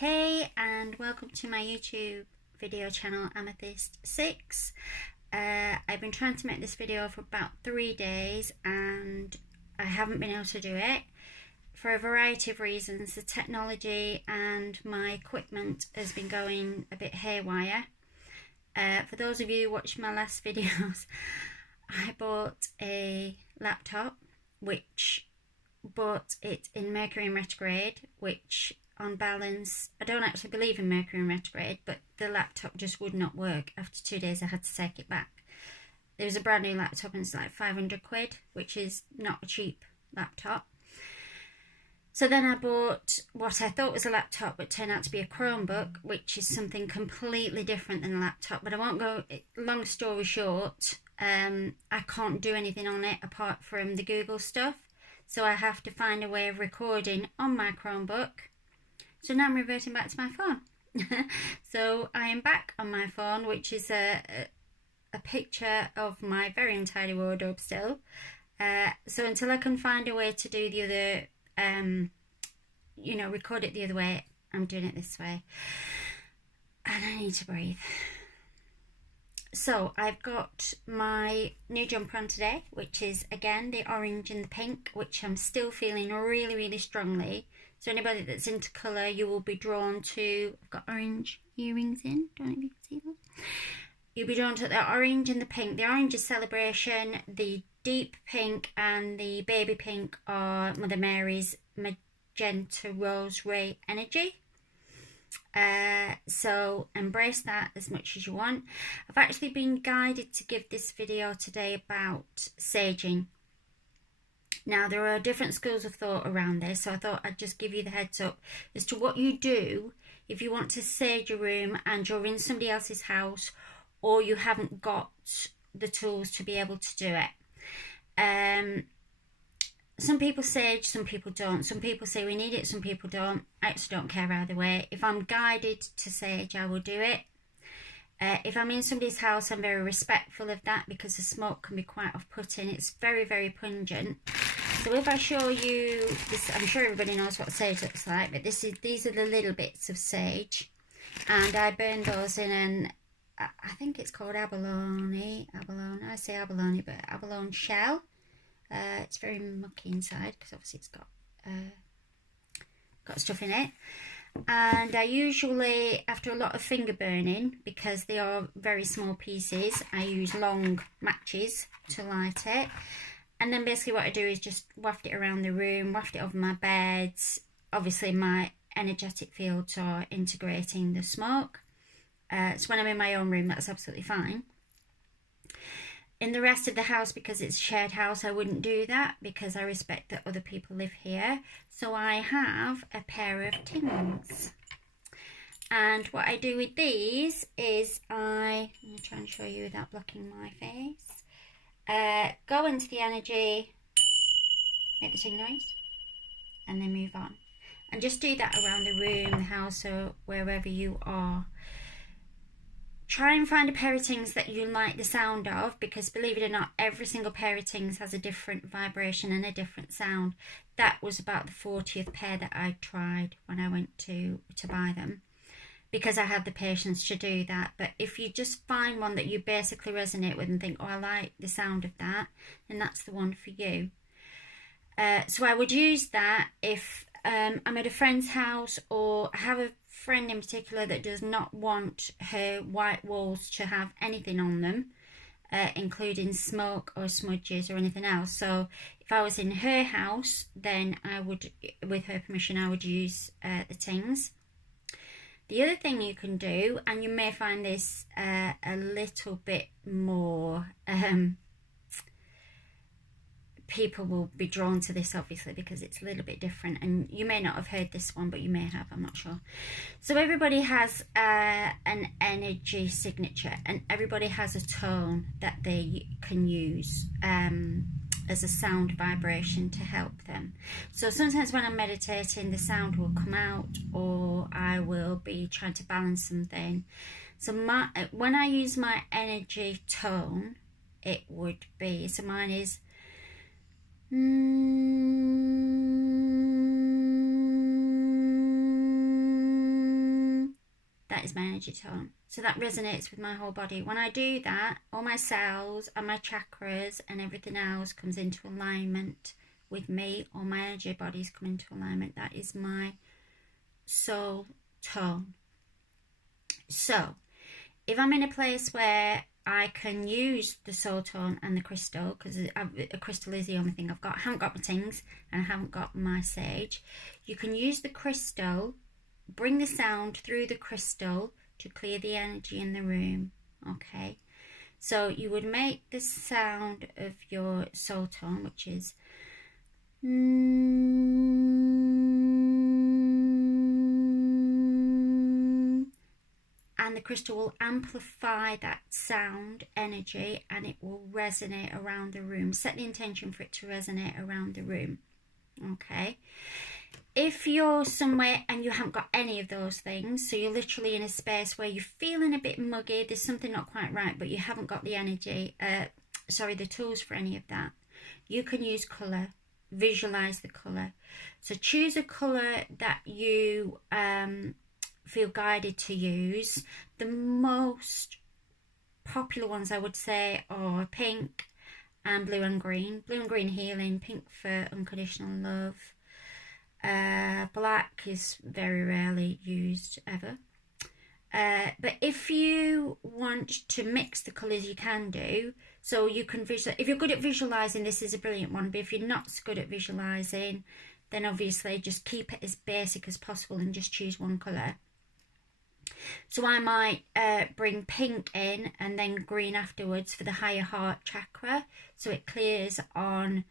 Hey, and welcome to my YouTube video channel Amethyst6. I've been trying to make this video for about 3 days and I haven't been able to do it for a variety of reasons. The technology and my equipment has been going a bit haywire. For those of you who watched my last videos, I bought a laptop which bought it in Mercury in retrograde, which on balance, I don't actually believe in Mercury in retrograde, but the laptop just would not work. After 2 days I had to take it back. There was a brand new laptop and it's like 500 quid, which is not a cheap laptop. So then I bought what I thought was a laptop but turned out to be a Chromebook, which is something completely different than a laptop. But I won't go, long story short, I can't do anything on it apart from the Google stuff. So I have to find a way of recording on my Chromebook. So now I'm reverting back to my phone. So I am back on my phone, which is a picture of my very untidy wardrobe still. So until I can find a way to do the other, record it the other way, I'm doing it this way. And I need to breathe. So I've got my new jumper on today, which is again the orange and the pink, which I'm still feeling really, really strongly. So anybody that's into colour, you will be drawn to, I've got orange earrings in, don't know if you can see those. You'll be drawn to the orange and the pink. The orange is Celebration, the deep pink and the baby pink are Mother Mary's Magenta Rose Ray Energy. So embrace that as much as you want. I've actually been guided to give this video today about saging. Now there are different schools of thought around this, so I thought I'd just give you the heads up as to what you do if you want to sage your room and you're in somebody else's house or you haven't got the tools to be able to do it. Some people sage, some people don't. Some people say we need it, some people don't. I actually don't care either way. If I'm guided to sage, I will do it. If I'm in somebody's house, I'm very respectful of that because the smoke can be quite off-putting. It's very, very pungent. So if I show you this, I'm sure everybody knows what sage looks like, but these are the little bits of sage. And I burned those in an, I think it's called abalone. I say abalone, but abalone shell. It's very mucky inside because obviously it's got stuff in it. And I usually, after a lot of finger burning, because they are very small pieces, I use long matches to light it. And then basically what I do is just waft it around the room, waft it over my beds. Obviously my energetic fields are integrating the smoke. So when I'm in my own room, that's absolutely fine. In the rest of the house, because it's a shared house, I wouldn't do that because I respect that other people live here. So I have a pair of tings. And what I do with these is I'm going to try and show you without blocking my face. Go into the energy, make the ting noise, and then move on. And just do that around the room, the house, or wherever you are. Try and find a pair of tings that you like the sound of, because believe it or not, every single pair of tings has a different vibration and a different sound. That was about the 40th pair that I tried when I went to buy them, because I had the patience to do that. But if you just find one that you basically resonate with and think, oh, I like the sound of that, then that's the one for you. So I would use that if I'm at a friend's house, or I have a friend in particular that does not want her white walls to have anything on them, including smoke or smudges or anything else. So if I was in her house, then I would, with her permission, I would use the tings. The other thing you can do, and you may find this a little bit more, people will be drawn to this obviously because it's a little bit different, and you may not have heard this one, but you may have, I'm not sure. So everybody has an energy signature, and everybody has a tone that they can use as a sound vibration to help them. So sometimes when I'm meditating, the sound will come out, or I will be trying to balance something. So when I use my energy tone, it would be, so mine is Mm-hmm. that is my energy tone. So that resonates with my whole body. When I do that, all my cells and my chakras and everything else comes into alignment with me. All my energy bodies come into alignment. That is my soul tone. So if I'm in a place where I can use the soul tone and the crystal, because a crystal is the only thing I've got. I haven't got my tings and I haven't got my sage. You can use the crystal, bring the sound through the crystal to clear the energy in the room. Okay, so you would make the sound of your soul tone, which is and the crystal will amplify that sound energy and it will resonate around the room. Set the intention for it to resonate around the room. Okay, if you're somewhere and you haven't got any of those things, so you're literally in a space where you're feeling a bit muggy, there's something not quite right, but you haven't got the energy, the tools for any of that, you can use colour. Visualize the colour. So choose a colour that you feel guided to use. The most popular ones I would say are pink and blue and green. Blue and green healing, pink for unconditional love. Black is very rarely used ever. But if you want to mix the colours, you can do. So you can visualize. If you're good at visualising, this is a brilliant one. But if you're not so good at visualising, then obviously just keep it as basic as possible and just choose one colour. So I might bring pink in and then green afterwards for the higher heart chakra. So it clears on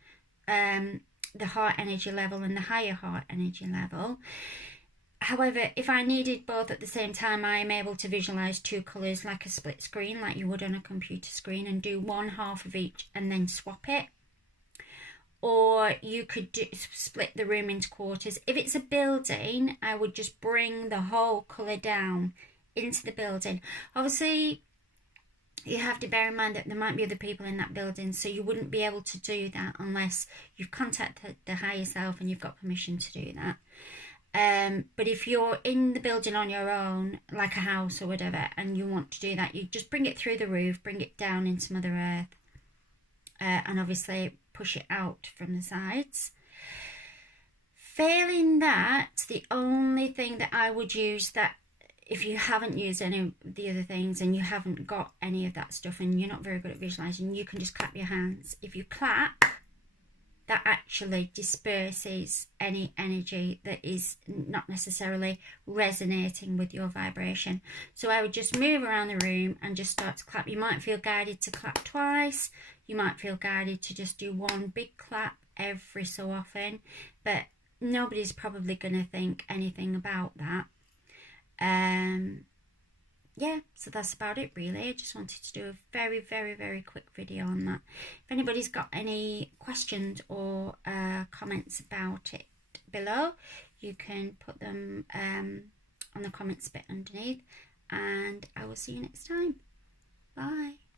the heart energy level and the higher heart energy level. However, if I needed both at the same time, I am able to visualise two colours like a split screen, like you would on a computer screen, and do one half of each and then swap it. Or you could split the room into quarters. If it's a building, I would just bring the whole colour down into the building. Obviously, you have to bear in mind that there might be other people in that building, so you wouldn't be able to do that unless you've contacted the higher self and you've got permission to do that. But if you're in the building on your own, like a house or whatever, and you want to do that, you just bring it through the roof, bring it down into Mother Earth, and obviously push it out from the sides. Failing that, the only thing that I would use, that if you haven't used any of the other things and you haven't got any of that stuff and you're not very good at visualising, you can just clap your hands. If you clap, that actually disperses any energy that is not necessarily resonating with your vibration. So I would just move around the room and just start to clap. You might feel guided to clap twice. You might feel guided to just do one big clap every so often. But nobody's probably going to think anything about that. Yeah, so that's about it really. I just wanted to do a very, very, very quick video on that. If anybody's got any questions or comments about it below, you can put them on the comments bit underneath, and I will see you next time. Bye.